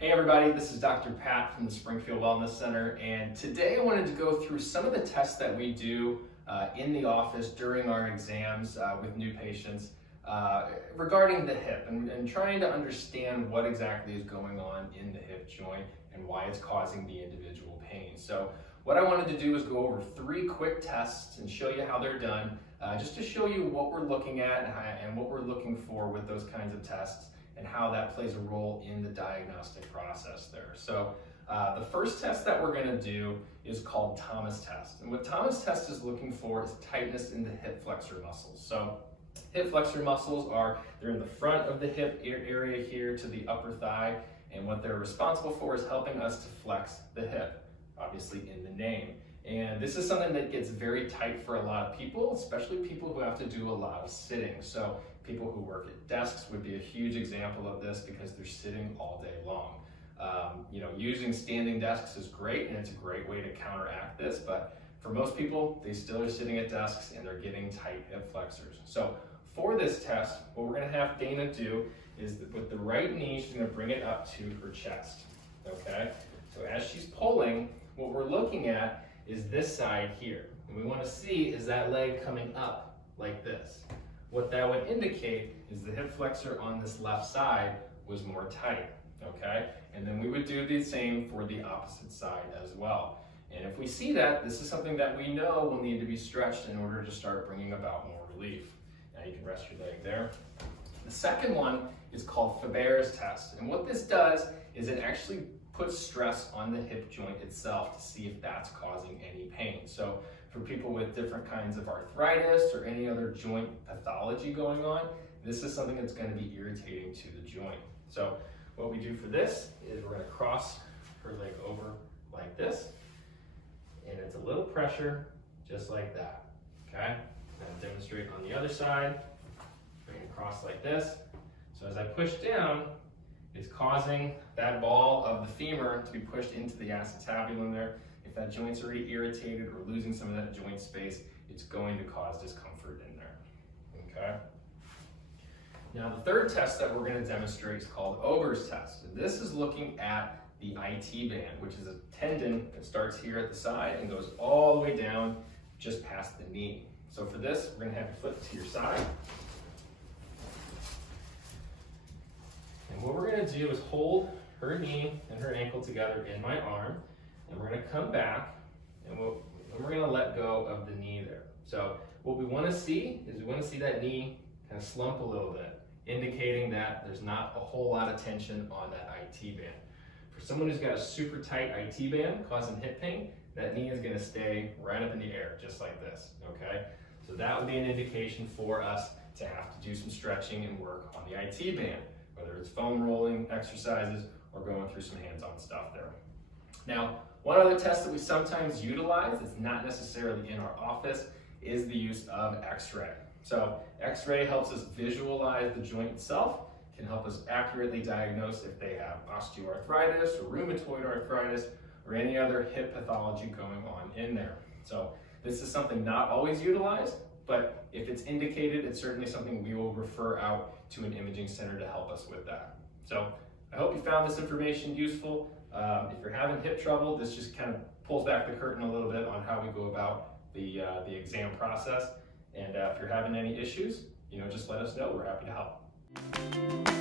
Hey everybody, this is Dr. Pat from the Springfield Wellness Center, and today I wanted to go through some of the tests that we do in the office during our exams with new patients regarding the hip and trying to understand what exactly is going on in the hip joint and why it's causing the individual pain. So what I wanted to do is go over 3 quick tests and show you how they're done, just to show you what we're looking at and what we're looking for with those kinds of tests, and how that plays a role in the diagnostic process there. So the first test that we're gonna do is called Thomas test. And what Thomas test is looking for is tightness in the hip flexor muscles. So hip flexor muscles they're in the front of the hip area here to the upper thigh, and what they're responsible for is helping us to flex the hip, obviously in the name. And this is something that gets very tight for a lot of people, especially people who have to do a lot of sitting. So people who work at desks would be a huge example of this because they're sitting all day long. Using standing desks is great, and it's a great way to counteract this, but for most people, they still are sitting at desks and they're getting tight hip flexors. So for this test, what we're gonna have Dana do is with the right knee, she's gonna bring it up to her chest, okay? So as she's pulling, what we're looking at is this side here. And we wanna see, is that leg coming up like this? What that would indicate is the hip flexor on this left side was more tight, okay? And then we would do the same for the opposite side as well. And if we see that, this is something that we know will need to be stretched in order to start bringing about more relief. Now you can rest your leg there. The second one is called Faber's test. And what this does is it actually puts stress on the hip joint itself to see if that's causing any pain. So for people with different kinds of arthritis or any other joint pathology going on, this is something that's going to be irritating to the joint. So what we do for this is we're going to cross her leg over like this, and it's a little pressure just like that, okay? Now demonstrate on the other side, bring it across like this. So as I push down, it's causing that ball of the femur to be pushed into the acetabulum there. If that joint's already irritated or losing some of that joint space, it's going to cause discomfort in there, okay? Now the third test that we're going to demonstrate is called Ober's test. And this is looking at the IT band, which is a tendon that starts here at the side and goes all the way down just past the knee. So for this, we're going to have you flip to your side. And what we're going to do is hold her knee and her ankle together in my arm, and we're going to come back, and we're going to let go of the knee there. So what we want to see is we want to see that knee kind of slump a little bit, indicating that there's not a whole lot of tension on that IT band. For someone who's got a super tight IT band causing hip pain, that knee is going to stay right up in the air, just like this, okay? So that would be an indication for us to have to do some stretching and work on the IT band, whether it's foam rolling exercises or going through some hands-on stuff there. Now, one other test that we sometimes utilize that's not necessarily in our office is the use of X-ray. So X-ray helps us visualize the joint itself, can help us accurately diagnose if they have osteoarthritis or rheumatoid arthritis or any other hip pathology going on in there. So this is something not always utilized, but if it's indicated, it's certainly something we will refer out to an imaging center to help us with that. So I hope you found this information useful. If you're having hip trouble, this just kind of pulls back the curtain a little bit on how we go about the exam process. And if you're having any issues, just let us know. We're happy to help.